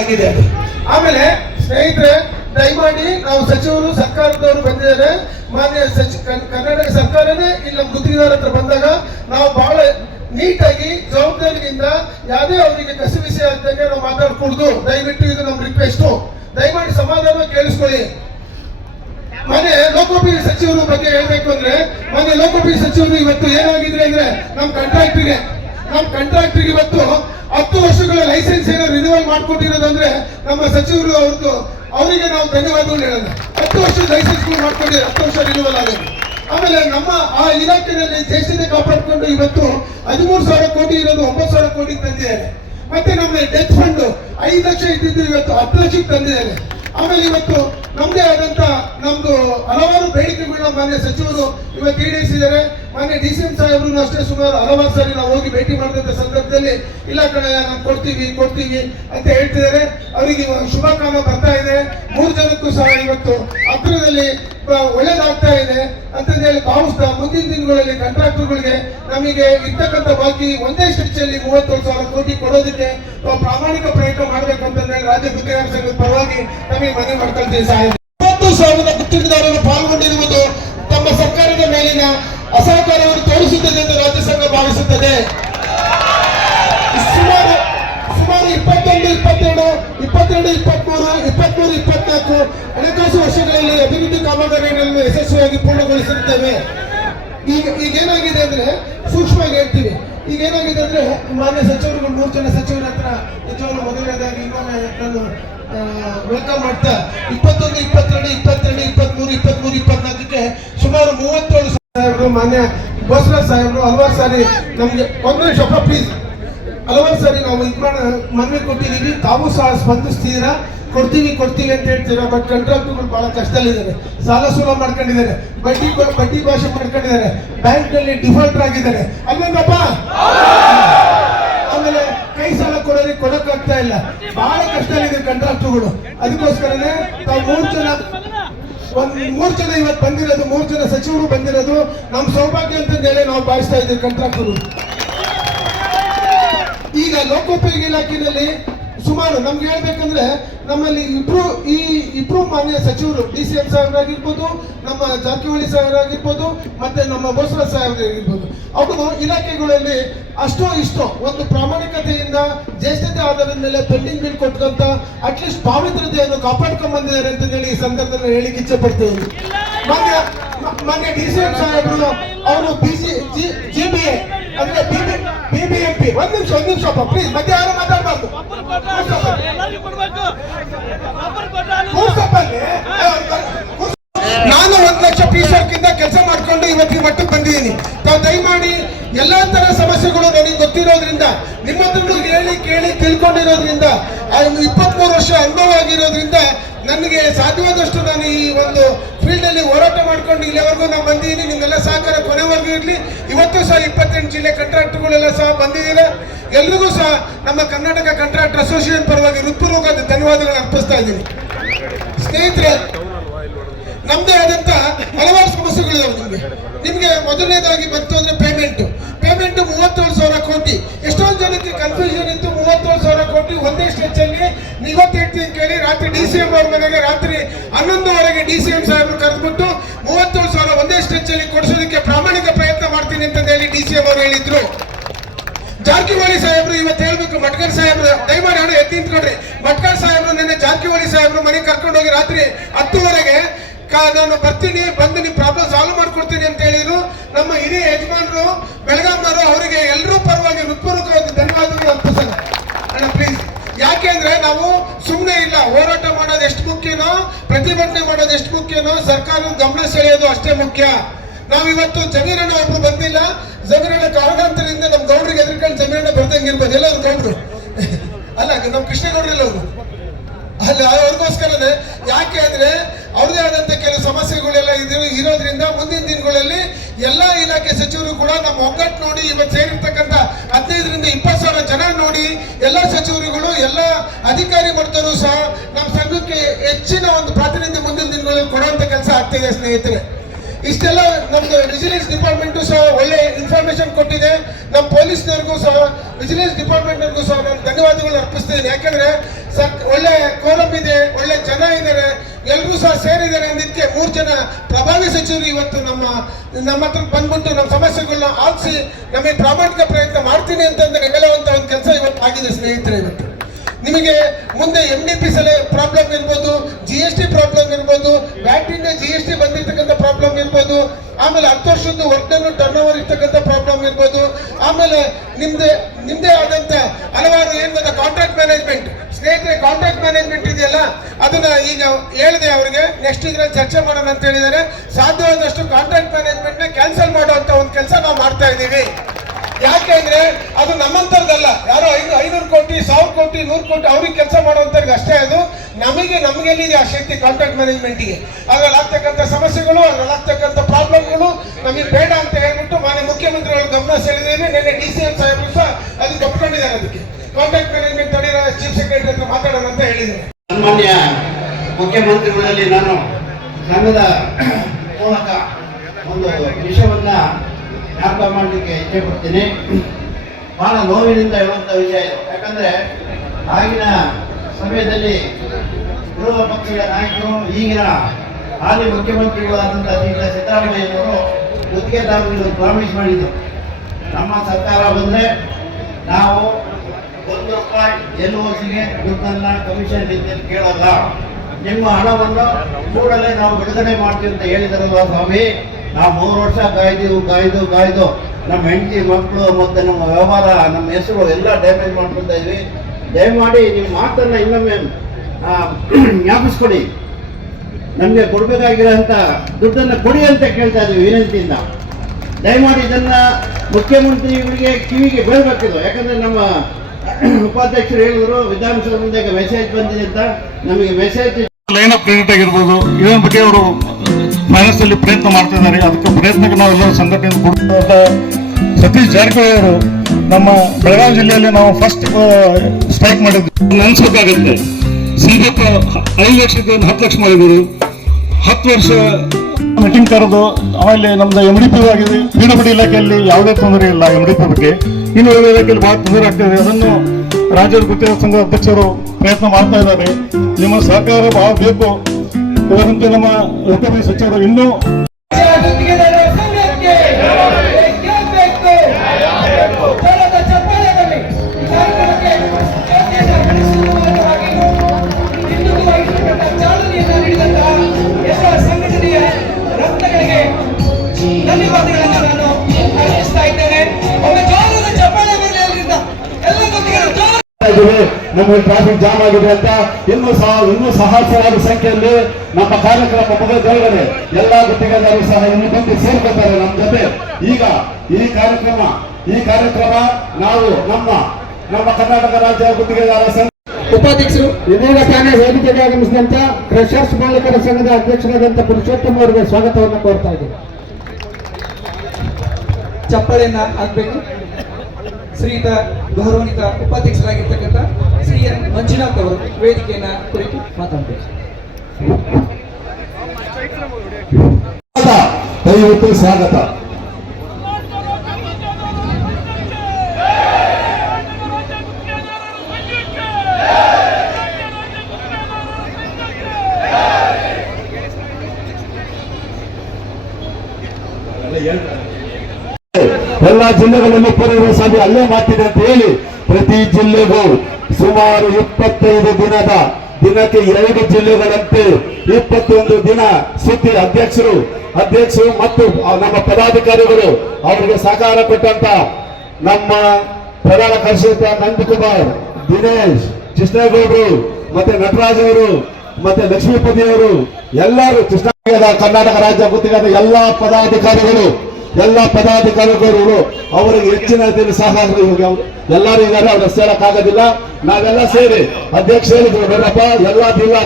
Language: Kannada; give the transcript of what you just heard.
ಆಗಿದೆ. ಆಮೇಲೆ ಸ್ನೇಹಿತರೆ, ದಯಮಾಡಿ ನಾವು ಸಚಿವರು ಸರ್ಕಾರದವರು ಬಂದಿದ್ದಾರೆ, ಮಾನ್ಯ ಕರ್ನಾಟಕ ಸರ್ಕಾರನೇ ಇಲ್ಲಿ ನಮ್ಮ ಗುತ್ತಿಗೆದಾರ ಹತ್ರ ಬಂದಾಗ ನಾವು ಬಹಳ ನೀಟಾಗಿ ಜವಾಬ್ದಾರಿಯಿಂದ ಯಾವುದೇ ಅವರಿಗೆ ಕಸಿ ವಿಷಯ ಆಗ್ದಂಗೆ ನಾವು ಮಾತಾಡ್ಕೊಡ್ದು. ದಯವಿಟ್ಟು ಇದು ನಮ್ಮ ರಿಕ್ವೆಸ್ಟ್, ದಯಮಾಡಿ ಸಮಾಧಾನ ಕೇಳಿಸ್ಕೊಳ್ಳಿ. ಮನೆ ಲೋಕೋಪಯೋಗಿ ಸಚಿವರ ಬಗ್ಗೆ ಹೇಳ್ಬೇಕು ಅಂದ್ರೆ, ಮನೆ ಲೋಕೋಪಯೋಗಿ ಸಚಿವರು ಇವತ್ತು ಏನಾಗಿದೆ ಅಂದ್ರೆ, ನಮ್ಮ ಕಾಂಟ್ರಾಕ್ಟರ್ಗೆ ಇವತ್ತು 10 ವರ್ಷಗಳ ಲೈಸೆನ್ಸ್ ಏನೋ ರಿನ್ಯೂವಲ್ ಮಾಡ್ಕೊಟ್ಟಿರೋದಂದ್ರೆ ನಮ್ಮ ಸಚಿವರು ಅವರಿಗೆ ನಾವು ಧನ್ಯವಾದಗಳು ಹೇಳೋಣ. 10 ವರ್ಷದ ಲೈಸೆನ್ಸ್ಗಳು ಮಾಡ್ಕೊಂಡಿದ್ದಾರೆ, 10 ವರ್ಷ ರಿನ್ಯೂವಲ್ ಆಗೋದು. ಆಮೇಲೆ ನಮ್ಮ ಆ ಇಲಾಖೆಯಲ್ಲಿ ಜ್ಯೇಷ್ಠತೆ ಕಾಪಾಡಿಕೊಂಡು ಇವತ್ತು 13,000 ಕೋಟಿ ಇರೋದು 9,000 ಕೋಟಿ ತಂದಿದ್ದಾರೆ. ಮತ್ತೆ ನಮ್ಮ ಡೆತ್ ಫಂಡ್ 5 ಲಕ್ಷ ಇದ್ದಿದ್ದು ಇವತ್ತು 10 ಲಕ್ಷಕ್ಕೆ ತಂದಿದ್ದಾರೆ. ಆಮೇಲೆ ಇವತ್ತು ನಮ್ದೇ ಆದಂತ ನಮ್ದು ಹಲವಾರು ಬೇಡಿಕೆಗಳನ್ನ ಮಾನ್ಯ ಸಚಿವರು ಇವತ್ತು ಈಡೇರಿಸಿದ್ದಾರೆ. ಮಾನ್ಯ DCM ಸಾಹೇಬ್ರು ಅಷ್ಟೇ ಸುಮಾರು ಹಲವಾರು ಸಾರಿ ನಾವು ಹೋಗಿ ಭೇಟಿ ಮಾಡಿದಂತ ಸಂದರ್ಭದಲ್ಲಿ ಇಲ್ಲ ಕಣಯ್ಯ ನಾವು ಕೊಡ್ತೀವಿ ಅಂತ ಹೇಳ್ತಿದ್ದಾರೆ. ಅವರಿಗೆ ಶುಭಕಾಮ ಬರ್ತಾ ಇದೆ. 3 ಜನಕ್ಕೂ ಸಹ ಇವತ್ತು ಹತ್ತಿರದಲ್ಲಿ ಒಳ್ಳೇದಾಗ್ತಾ ಇದೆ ಅಂತಂದೇಳಿ ಭಾವಿಸ್ತಾ, ಮುಂದಿನ ದಿನಗಳಲ್ಲಿ ಕಾಂಟ್ರಾಕ್ಟರ್ಗಳಿಗೆ ನಮಗೆ ಇರ್ತಕ್ಕಂಥ ಬಾಕಿ ಒಂದೇ ಸ್ಟ್ರೆಚ್ ಅಲ್ಲಿ 37,000 ಕೋಟಿ ಕೊಡೋದಕ್ಕೆ ಪ್ರಾಮಾಣಿಕ ಪ್ರಯತ್ನ ಮಾಡ್ಬೇಕಂತಂದೇಳಿ ರಾಜ್ಯ ಗುತ್ತಿಗೆದಾರ ಸಂಘದ ಪರವಾಗಿ ನಮಗೆ ಮನವಿ ಮಾಡ್ಕೊಳ್ತೀವಿ. ಸಾಹೇಬ್ 30,000 ಗುತ್ತಿಗೆದಾರರು ಪಾಲ್ಗೊಂಡಿರುವುದು ತಮ್ಮ ಸರ್ಕಾರದ ಮೇಲಿನ ಅಸಹಕಾರವನ್ನು ತೋರಿಸುತ್ತದೆ ಎಂದು ರಾಜ್ಯ ಸಂಘ ಭಾವಿಸುತ್ತದೆ. ಸುಮಾರು 21, 22, 23, 24 ಹಣಕಾಸು ವರ್ಷಗಳಲ್ಲಿ ಅಭಿವೃದ್ಧಿ ಕಾಮಗಾರಿಗಳನ್ನು ಯಶಸ್ವಿಯಾಗಿ ಪೂರ್ಣಗೊಳಿಸಿರುತ್ತೇವೆ. ಈಗೇನಾಗಿದೆ ಅಂದ್ರೆ, ಸೂಕ್ಷ್ಮವಾಗಿ ಹೇಳ್ತೀವಿ, ಈಗೇನಾಗಿದೆ ಅಂದ್ರೆ ಮಾನ್ಯ ಸಚಿವರುಗಳು 3 ಜನ ಸಚಿವರ ಹತ್ರ ನಿಜವಾಗ್ಲೂ ಮೊದಲನೇದಾಗಿ ಇನ್ನೊಮ್ಮೆ ನಾನು ವೆಲ್ಕಮ್ ಮಾಡ್ತಾ 21, 22, 23, 24ಕ್ಕೆ ಸುಮಾರು 37 ಸಾಹೇಬರು, ಮಾನ್ಯ ಬೋಸ್ರಾಜ್ ಸಾಹೇಬರು ಹಲವಾರು ಸಾರಿ ನಮ್ಗೆ ಪ್ಲೀಸ್ ಹಲವಾರು ಸಾರಿ ನಾವು ಮನವಿ ಕೊಟ್ಟಿದ್ದೀವಿ. ತಾವು ಸಹ ಸ್ಪಂದಿಸ್ತೀರಾ, ಕೊಡ್ತೀವಿ ಅಂತ ಹೇಳ್ತೀರಾ. ಬಟ್ ಕಾಂಟ್ರಾಕ್ಟರ್ಗಳು ಬಹಳ ಕಷ್ಟದಲ್ಲಿದ್ದಾರೆ, ಸಾಲ ಸೂಲ ಮಾಡ್ಕೊಂಡಿದ್ದಾರೆ, ಬಡ್ಡಿ ಭಾಷೆ ಮಾಡ್ಕೊಂಡಿದ್ದಾರೆ, ಬ್ಯಾಂಕ್ ನಲ್ಲಿ ಡಿಫಾಲ್ಟರ್ ಆಗಿದ್ದಾರೆ ಅಲ್ಲಂದಪ್ಪ. ಆಮೇಲೆ ಕೈ ಸಾಲ ಕೊಡಕ್ಕಾಗ್ತಾ ಇಲ್ಲ, ಬಹಳ ಕಷ್ಟದಲ್ಲಿದೆ ಕಾಂಟ್ರಾಕ್ಟರ್ಗಳು. ಅದಕ್ಕೋಸ್ಕರನೇ ತಾವು 3 ಜನ ಇವತ್ತು ಬಂದಿರೋದು, 3 ಜನ ಸಚಿವರು ಬಂದಿರೋದು ನಮ್ಮ ಸೌಭಾಗ್ಯ ಅಂತ ಹೇಳಿ ನಾವು ಭಾವಿಸ್ತಾ ಇದ್ದೀವಿ ಕಾಂಟ್ರಾಕ್ಟರ್ಗಳು. ಈಗ ಲೋಕೋಪಯೋಗಿ ಇಲಾಖೆಯಲ್ಲಿ ಸುಮಾರು ನಮ್ಗೆ ಹೇಳ್ಬೇಕಂದ್ರೆ ನಮ್ಮಲ್ಲಿ ಇಬ್ರು ಮಾನ್ಯ ಸಚಿವರು DCM ಸಾಹೇಬರಾಗಿರ್ಬೋದು, ನಮ್ಮ ಜಾರಕಿಹೊಳಿ ಸಾಹೇಬರಾಗಿರ್ಬೋದು, ಮತ್ತೆ ನಮ್ಮ ಬೋಸರಾಜ್ ಸಾಹೇಬರಾಗಿರ್ಬೋದು, ಅವರು ಇಲಾಖೆಗಳಲ್ಲಿ ಅಷ್ಟೋ ಇಷ್ಟೋ ಒಂದು ಪ್ರಾಮಾಣಿಕತೆಯಿಂದ ಜ್ಯೇಷ್ಠತೆ ಆಧಾರದ ಮೇಲೆ ಪೆಂಡಿಂಗ್ ಬಿಲ್ ಕೊಟ್ಟಂತ ಅಟ್ಲೀಸ್ಟ್ ಪಾವಿತ್ರತೆಯನ್ನು ಕಾಪಾಡ್ಕೊಂಡ್ ಬಂದಿದ್ದಾರೆ ಅಂತ ಹೇಳಿ ಈ ಸಂದರ್ಭದಲ್ಲಿ ಹೇಳಿಕ್ಕೆ ಇಚ್ಛೆ ಪಡ್ತೇವೆ. ಮಾನ್ಯ DCM ಸಾಹೇಬರು ಅವರು GBA ಅಂದ್ರೆ BBMP ಒಂದ್ ನಿಮಿಷ ಪ್ಲೀಸ್, ಮತ್ತೆ ಯಾರು ಮಾತಾಡಬಾರ್ದು. ನಾನು 1 ಲಕ್ಷ ಪೀಸರ್ಕಿಂದ ಕೆಲಸ ಮಾಡ್ಕೊಂಡು ಇವತ್ತಿನ ಮಟ್ಟಕ್ಕೆ ಬಂದಿದ್ದೀನಿ. ತಾವು ದಯಮಾಡಿ ಎಲ್ಲಾ ತರ ಸಮಸ್ಯೆಗಳು ನನಗೆ ಗೊತ್ತಿರೋದ್ರಿಂದ, ನಿಮ್ಮ ಹತ್ರ ಕೇಳಿ ತಿಳ್ಕೊಂಡಿರೋದ್ರಿಂದ, 23 ವರ್ಷ ಅನುಭವ ಆಗಿರೋದ್ರಿಂದ ನನಗೆ ಸಾಧ್ಯವಾದಷ್ಟು ನಾನು ಈ ಒಂದು ಫೀಲ್ಡ್ ಅಲ್ಲಿ ಹೋರಾಟ ಮಾಡ್ಕೊಂಡು ಇಲ್ಲಿವರೆಗೂ ನಾವು ಬಂದಿದ್ದೀನಿ. ನಿಮ್ಮೆಲ್ಲ ಸಹಕಾರ ಕೊನೆವರೆಗೂ ಇರಲಿ. ಇವತ್ತು ಸಹ 28 ಜಿಲ್ಲೆ ಕಾಂಟ್ರಾಕ್ಟರ್ಗಳೆಲ್ಲ ಸಹ ಬಂದಿದ್ದೀರ. ಎಲ್ರಿಗೂ ಸಹ ನಮ್ಮ ಕರ್ನಾಟಕ ಕಾಂಟ್ರಾಕ್ಟರ್ ಅಸೋಸಿಯೇಷನ್ ಪರವಾಗಿ ಹೃತ್ಪೂರ್ವಕ ಧನ್ಯವಾದಗಳನ್ನು ಅರ್ಪಿಸ್ತಾ ಇದ್ದೀನಿ. ಸ್ನೇಹಿತರೆ, ನಮ್ದೇ ಆದಂತ ಹಲವಾರು ಸಮಸ್ಯೆಗಳಿದಾವೆ. ನಿಮ್ಗೆ ಮೊದಲನೇದಾಗಿ ಬಂತು ಅಂದ್ರೆ ಪೇಮೆಂಟ್ 37,000 ಕೋಟಿ. ಎಷ್ಟೊಂದು ಜನಕ್ಕೆ ಕನ್ಫ್ಯೂಷನ್ ಇತ್ತು. 37,000 ಕೋಟಿ ಒಂದೇ ಸ್ಟ್ರೆಚ್ ಅಲ್ಲಿ ಇವತ್ತು ಹೇಳ್ತೀನಿ ಕೇಳಿ. ರಾತ್ರಿ DCM ಅವ್ರ ಮನೆಗೆ ರಾತ್ರಿ 11:30ಗೆ DCM ಸಾಹೇಬರು ಕರೆದ್ಬಿಟ್ಟು 37,000 ಒಂದೇ ಸ್ಟ್ರೆಚ್ ಅಲ್ಲಿ ಕೊಡಿಸೋದಕ್ಕೆ ಪ್ರಾಮಾಣಿಕ ಪ್ರಯತ್ನ ಮಾಡ್ತೀನಿ ಅಂತ ಹೇಳಿ DCM ಅವರು ಹೇಳಿದ್ರು. ಜಾರಕಿಹೊಳಿ ಸಾಹೇಬರು ಇವತ್ತು ಹೇಳ್ಬೇಕು, ಮಟ್ಕರ್ ಸಾಹೇಬ್ರು ದಯಮಾಡಿ ಹಣ ಎತ್ತಿ ನಿಂತ್ಕೊಡ್ರಿ. ಮಟ್ಕರ್ ಸಾಹೇಬರು ನಿನ್ನೆ ಜಾರಕಿಹೊಳಿ ಸಾಹೇಬರು ಮನೆಗೆ ಕರ್ಕೊಂಡು ಹೋಗಿ ರಾತ್ರಿ 10:30ಗೆ ನಾನು ಬರ್ತೀನಿ, ಬಂದು ನಿಮ್ ಪ್ರಾಬ್ಲಮ್ ಸಾಲ್ವ್ ಮಾಡ್ಕೊಡ್ತೀನಿ ಅಂತ ಹೇಳಿದ್ರು. ನಮ್ಮ ಹಿರಿಯ ಯಜಮಾನರು ಬೆಳಗಾಂನವರು, ಅವರಿಗೆ ಎಲ್ಲರೂ ಪರವಾಗಿ ಹೃತ್ಪೂರ್ವಕವಾದ ಧನ್ಯವಾದಗಳು ಅರ್ಪಿಸೋಣ ಅಣ್ಣ ಪ್ಲೀಸ್. ಯಾಕೆ ಅಂದ್ರೆ ನಾವು ಸುಮ್ಮನೆ ಇಲ್ಲ, ಹೋರಾಟ ಮಾಡೋದು ಎಷ್ಟು ಮುಖ್ಯನೋ, ಪ್ರತಿಭಟನೆ ಮಾಡೋದು ಎಷ್ಟು ಮುಖ್ಯನೋ, ಸರ್ಕಾರದ ಗಮನ ಸೆಳೆಯೋದು ಅಷ್ಟೇ ಮುಖ್ಯ. ನಾವಿವತ್ತು ಜಮೀರಣ್ಣ ಒಬ್ರು ಬಂದಿಲ್ಲ, ಜಮೀರಣ್ಣ ಕಾರಣಾಂತರದಿಂದ ನಮ್ಮ ಗೌಡ್ರಿಗೆ ಎದುರ್ಕೊಂಡು ಜಮೀರಣ್ಣ ಬರ್ದಂಗಿರ್ಬೋದು ಎಲ್ಲರೂ ಗೌಡ್ರು ಅಲ್ಲ, ನಮ್ಮ ಕೃಷ್ಣೇಗೌಡ್ರೆಲ್ಲ ಅವರು ಅಲ್ಲ. ಅವ್ರಿಗೋಸ್ಕರನೇ, ಯಾಕೆ ಅಂದ್ರೆ ಅವ್ರದೇ ಆದಂತ ಕೆಲವು ಸಮಸ್ಯೆಗಳೆಲ್ಲ ಇರೋದ್ರಿಂದ ಮುಂದಿನ ದಿನಗಳಲ್ಲಿ ಎಲ್ಲಾ ಇಲಾಖೆ ಸಚಿವರು ಕೂಡ ನಮ್ಮ ಒಗ್ಗಟ್ಟು ನೋಡಿ ಇವತ್ತು ಸೇರಿರ್ತಕ್ಕಂಥ 15ರಿಂದ 20,000 ಜನ ನೋಡಿ ಎಲ್ಲಾ ಸಚಿವರುಗಳು, ಎಲ್ಲಾ ಅಧಿಕಾರಿ ವರ್ಗರು ಸಹ ನಮ್ಮ ಸಂಘಕ್ಕೆ ಹೆಚ್ಚಿನ ಒಂದು ಪ್ರಾತಿನಿಧ್ಯ ಮುಂದಿನ ದಿನಗಳಲ್ಲಿ ಕೊಡುವಂತ ಕೆಲಸ ಆಗ್ತಿದೆ ಸ್ನೇಹಿತರೆ. ಇಷ್ಟೆಲ್ಲ ನಮ್ದು ವಿಜಿಲೆನ್ಸ್ ಡಿಪಾರ್ಟ್ಮೆಂಟು ಸಹ ಒಳ್ಳೆ ಇನ್ಫಾರ್ಮೇಶನ್ ಕೊಟ್ಟಿದೆ. ನಮ್ಮ ಪೊಲೀಸ್ನವ್ರಿಗೂ ಸಹ ವಿಜಿಲೆನ್ಸ್ ಡಿಪಾರ್ಟ್ಮೆಂಟ್ನವ್ರಿಗೂ ಸಹ ನಾನು ಧನ್ಯವಾದಗಳು ಅರ್ಪಿಸ್ತೀನಿ. ಯಾಕಂದ್ರೆ ಒಳ್ಳೆ ಕೋರಂ ಇದೆ, ಒಳ್ಳೆ ಜನ ಇದ್ದಾರೆ, ಎಲ್ಲರೂ ಸಹ ಸೇರಿದ್ದಾರೆ ಅಂದಿದ್ದಕ್ಕೆ 3 ಜನ ಪ್ರಭಾವಿ ಸಚಿವರು ಇವತ್ತು ನಮ್ಮ ಹತ್ರ ಬಂದ್ಬಿಟ್ಟು ನಮ್ಮ ಸಮಸ್ಯೆಗಳನ್ನ ಆಲಿಸಿ ನಮಗೆ ಪ್ರಾಮಾಣಿಕ ಪ್ರಯತ್ನ ಮಾಡ್ತೀನಿ ಅಂತಂದ್ರೆ ಹೇಳುವಂತ ಒಂದು ಕೆಲಸ ಇವತ್ತು ಆಗಿದೆ ಸ್ನೇಹಿತರೆ. ಇವತ್ತು ನಿಮಗೆ ಮುಂದೆ MDP ಪ್ರಾಬ್ಲಮ್ ಇರ್ಬೋದು, GST ಪ್ರಾಬ್ಲಮ್ ಇರ್ಬೋದು, ವ್ಯಾಟಿಂದ GST ಬಂದಿರ್ತಕ್ಕಂಥ ಪ್ರಾಬ್ಲಮ್ ಇರ್ಬೋದು, ಆಮೇಲೆ 10 ವರ್ಷದ ವರ್ಕ್ಡನ್ ಟರ್ನ್ ಓವರ್ ಇರ್ತಕ್ಕಂಥ ಪ್ರಾಬ್ಲಮ್ ಇರ್ಬೋದು, ಆಮೇಲೆ ನಿಮ್ದೇ ಆದಂತ ಹಲವಾರು ಏನ್ ಗೊತ್ತಾ ಕಾಂಟ್ರಾಕ್ಟ್ ಮ್ಯಾನೇಜ್ಮೆಂಟ್. ಸ್ನೇಹಿತರೆ, ಕಾಂಟ್ರಾಕ್ಟ್ ಮ್ಯಾನೇಜ್ಮೆಂಟ್ ಇದೆಯಲ್ಲ ಅದನ್ನ ಈಗ ಹೇಳಿದೆ ಅವರಿಗೆ, ನೆಕ್ಸ್ಟ್ ಇದ್ರಲ್ಲಿ ಚರ್ಚೆ ಮಾಡೋಣ ಅಂತ ಹೇಳಿದ್ದಾರೆ. ಸಾಧ್ಯವಾದಷ್ಟು ಕಾಂಟ್ರಾಕ್ಟ್ ಮ್ಯಾನೇಜ್ಮೆಂಟ್ ನ ಕ್ಯಾನ್ಸಲ್ ಮಾಡುವಂತ ಒಂದು ಕೆಲಸ ನಾವು ಮಾಡ್ತಾ ಇದ್ದೀವಿ. ಯಾಕೆಂದ್ರೆ ಅದು ನಮ್ಮಂತರದಲ್ಲ, ಯಾರೋ 500 ಕೋಟಿ 1000 ಕೋಟಿ 100 ಕೋಟಿ ಅವ್ರಿಗೆ ಕೆಲಸ ಮಾಡುವಂತವ್ರಿಗೆ ಅಷ್ಟೇ. ಅದು ನಮಗೆಲ್ಲಿದೆ ಆ ಶಕ್ತಿ ಕಾಂಟ್ರಾಕ್ಟ್ ಮ್ಯಾನೇಜ್ಮೆಂಟ್ಗೆ. ಅದ್ರಲ್ಲಿ ಆಗ್ತಕ್ಕಂಥ ಸಮಸ್ಯೆಗಳು, ಅದ್ರಲ್ಲಿ ಆಗ್ತಕ್ಕಂಥ ಪ್ರಾಬ್ಲಮ್ಗಳು ನಮಗೆ ಬೇಡ ಅಂತ ಹೇಳ್ಬಿಟ್ಟು ಮಾನ್ಯ ಮುಖ್ಯಮಂತ್ರಿಗಳು ಗಮನ ಸೆಳೆದಿದ್ದೇನೆ. ನಿನ್ನೆ DCM ಸಾಹೇಬರು ಸಹ ಅದಕ್ಕೆ ಒಪ್ಕೊಂಡಿದ್ದಾರೆ. ಅದಕ್ಕೆ ಕಾಂಟ್ರಾಕ್ಟ್ ಮ್ಯಾನೇಜ್ಮೆಂಟ್ ತಡೆಯೋ ಚೀಫ್ ಸೆಕ್ರೆಟರಿ ಹತ್ರ ಮಾತಾಡೋಣ ಅಂತ ಹೇಳಿದ್ದಾರೆ. ಸನ್ಮಾನ್ಯ ಮುಖ್ಯಮಂತ್ರಿಗಳಲ್ಲಿ ನಾನು ಸಂಘದ ಮೂಲಕ ಒಂದು ವಿಷಯವನ್ನ ಜ್ಞಾಪಕ ಮಾಡಲಿಕ್ಕೆ ಇಚ್ಛೆ ಪಡ್ತೀನಿ. ಬಹಳ ನೋವಿನಿಂದ ಹೇಳುವಂಥ ವಿಷಯ ಇದು. ಯಾಕಂದ್ರೆ ಆಗಿನ ಸಮಯದಲ್ಲಿ ವಿರೋಧ ಪಕ್ಷಗಳ ನಾಯಕರು, ಈಗಿನ ಹಾಲಿ ಮುಖ್ಯಮಂತ್ರಿಗಳಾದಂಥ ಶ್ರೀ ಸಿದ್ದರಾಮಯ್ಯನವರು ಗುತ್ತಿಗೆದಾರರಿಗೆ ಪ್ರಾಮಿಸ್ ಮಾಡಿದ್ರು, ನಮ್ಮ ಸರ್ಕಾರ ಬಂದರೆ ನಾವು ₹1 LOCಗೆ ದುಡ್ಡನ್ನ ಕಮಿಷನ್ ರೀತಿಯಲ್ಲಿ ಕೇಳಲ್ಲ, ನಿಮ್ಮ ಹಣವನ್ನು ಕೂಡಲೇ ನಾವು ಬಿಡುಗಡೆ ಮಾಡ್ತೀವಿ ಅಂತ ಹೇಳಿದಾರಲ್ವ ಸ್ವಾಮಿ. ನಾವು 3 ವರ್ಷ ಕಾಯ್ದು ನಮ್ಮ ಹೆಂಡತಿ ಮಕ್ಕಳು ಮತ್ತೆ ನಮ್ಮ ವ್ಯವಹಾರ, ನಮ್ಮ ಹೆಸರು ಎಲ್ಲ ಡ್ಯಾಮೇಜ್ ಮಾಡ್ಕೊಳ್ತಾ ಇದ್ವಿ. ದಯಮಾಡಿ ನಿಮ್ಮ ಮಾತನ್ನ ಇನ್ನೊಮ್ಮೆ ಜ್ಞಾಪಿಸ್ಕೊಡಿ. ನಮಗೆ ಕೊಡಬೇಕಾಗಿರೋಂಥ ದುಡ್ಡನ್ನು ಕೊಡಿ ಅಂತ ಕೇಳ್ತಾ ಇದ್ದೀವಿ ವಿನಂತಿಯಿಂದ. ದಯಮಾಡಿ ಇದನ್ನ ಮುಖ್ಯಮಂತ್ರಿಗಳಿಗೆ ಕಿವಿಗೆ ಬೀಳಬೇಕಿದ್ದು. ಯಾಕಂದ್ರೆ ನಮ್ಮ ಉಪಾಧ್ಯಕ್ಷರು ಹೇಳಿದ್ರು ವಿಧಾನಸಭೆ ಮುಂದೆ ಮೆಸೇಜ್ ಬಂದಿದೆ ಅಂತ. ನಮಗೆ ಮೆಸೇಜ್ ಲೈನ್ ಆಫ್ ಕ್ರೆಡಿಟ್ ಆಗಿರ್ಬೋದು, ಇದರ ಬಗ್ಗೆ ಅವರು ಮೈನಸ್ ಅಲ್ಲಿ ಪ್ರಯತ್ನ ಮಾಡ್ತಾ ಇದ್ದಾರೆ. ಅದಕ್ಕೆ ಪ್ರಯತ್ನಕ್ಕೆ ನಾವೆಲ್ಲ ಸಂಘಟನೆ ಕೊಡ್ತ ಸತೀಶ್ ಜಾರಕಿಹೊಳಿ ಅವರು ನಮ್ಮ ಬೆಳಗಾವಿ ಜಿಲ್ಲೆಯಲ್ಲಿ ನಾವು ಫಸ್ಟ್ ಸ್ಟ್ರೈಕ್ ಮಾಡಿದ್ವಿ. ಅನ್ಸ್ಬೇಕಾಗತ್ತೆ, ಸೀದಕ್ಕ 5 ಲಕ್ಷಕ್ಕೆ 10 ಲಕ್ಷ ಮಾಡಿದ್ರು. 10 ವರ್ಷ ಮೀಟಿಂಗ್ ಕರೆದು ಆಮೇಲೆ ನಮ್ದು MDP ಆಗಿದೆ. PWD ಇಲಾಖೆಯಲ್ಲಿ ಯಾವುದೇ ತೊಂದರೆ ಇಲ್ಲ MDP ಬಗ್ಗೆ. ಇನ್ನು ಇಲಾಖೆಯಲ್ಲಿ ಬಹಳ ತೊಂದರೆ ಆಗ್ತಿದೆ. ಅದನ್ನು ರಾಜ್ಯದ ಗುತ್ತಿಗೆ ಸಂಘದ ಅಧ್ಯಕ್ಷರು ಪ್ರಯತ್ನ ಮಾಡ್ತಾ ಇದ್ದಾರೆ. ನಿಮ್ಮ ಸಹಕಾರ ಬಹಳ ಬೇಕು. ಇದರಂತೆ ನಮ್ಮ ಲೋಕೋಪಯೋಗಿ ಸಚಿವರು ಇನ್ನೂ ಧನ್ಯವಾದಗಳನ್ನು ನಾನು ಅರ್ಪಿಸ್ತಾ ಇದ್ದೇನೆ. ನಮಗೆ ಟ್ರಾಫಿಕ್ ಜಾಮ್ ಆಗಿದೆ ಅಂತ ಇನ್ನೂ ಸಹಸ್ರಾರು ಸಂಖ್ಯೆಯಲ್ಲಿ ನಮ್ಮ ಕಾರ್ಯಕ್ರಮ ಮುಗಿದೊಳಗಡೆ ಎಲ್ಲಾ ಗುತ್ತಿಗೆದಾರರು ಸಹ ಇನ್ನು ಬಂದು ಸೇರ್ಕೊತಾರೆ ನಮ್ಮ ಜೊತೆ. ಈಗ ಈ ಕಾರ್ಯಕ್ರಮ ನಾವು ನಮ್ಮ ಕರ್ನಾಟಕ ರಾಜ್ಯ ಗುತ್ತಿಗೆದಾರ ಸಂಘ ಉಪಾಧ್ಯಕ್ಷರು ಇದೀಗ ತಾನೇ ವೇದಿಕೆಗೆ ಆಗಮಿಸಿದಂತ ಕ್ರಷರ್ಸ್ ಮಾಲೀಕರ ಸಂಘದ ಅಧ್ಯಕ್ಷರಾದಂಥ ಪುರುಷೋತ್ತಮ ಅವರಿಗೆ ಸ್ವಾಗತವನ್ನು ಕೋರ್ತಾ ಇದ್ದೇವೆ. ಚಪ್ಪಾಳೆಯನ್ನ ಹಾಕಬೇಕು. ಶ್ರೀಯುತ ಗೌರವಾನ್ವಿತ ಉಪಾಧ್ಯಕ್ಷರಾಗಿರ್ತಕ್ಕಂಥ ಶ್ರೀ ಎನ್ ಮಂಜುನಾಥ್ ಅವರು ವೇದಿಕೆಯನ್ನ ಕುರಿತು ಮಾತಾಡಬೇಕು. ದಯವಿಟ್ಟು ಸ್ವಾಗತ. ಎಲ್ಲ ಜಿಲ್ಲೆಗಳಲ್ಲಿ ಪೂರ್ವ ಸಭೆ ಅಲ್ಲೇ ಮಾಡ್ತಿದೆ ಅಂತ ಹೇಳಿ ಪ್ರತಿ ಜಿಲ್ಲೆಗೂ ಸುಮಾರು 25 ದಿನಕ್ಕೆ 2 ಜಿಲ್ಲೆಗಳಂತೆ 21 ದಿನ ಸುತ್ತಿ ಅಧ್ಯಕ್ಷರು ಮತ್ತು ನಮ್ಮ ಪದಾಧಿಕಾರಿಗಳು ಅವರಿಗೆ ಸಹಕಾರ ಕೊಟ್ಟಂತ ನಮ್ಮ ಪ್ರಧಾನ ಕಾರ್ಯದರ್ಶಿ ನಂದಕುಮಾರ್, ದಿನೇಶ್, ಕೃಷ್ಣೇಗೌಡರು, ಮತ್ತೆ ನಟರಾಜ್ ಅವರು, ಮತ್ತೆ ಲಕ್ಷ್ಮೀಪತಿ ಅವರು, ಎಲ್ಲರೂ ಕರ್ನಾಟಕ ರಾಜ್ಯ ಗುತ್ತಿಗೆದಾರ ಎಲ್ಲ ಪದಾಧಿಕಾರಿಗಳು ಅವರಿಗೆ ಹೆಚ್ಚಿನ ಸಹಕಾರ ಎಲ್ಲರೂ ಇದ್ದಾರೆ. ಅವ್ರ ಹೇಳಕ್ಕಾಗೋದಿಲ್ಲ. ನಾವೆಲ್ಲ ಸೇರಿ ಅಧ್ಯಕ್ಷ ಹೇಳಿದ್ರು, ನೋಡಪ್ಪ ಎಲ್ಲ ಜಿಲ್ಲಾ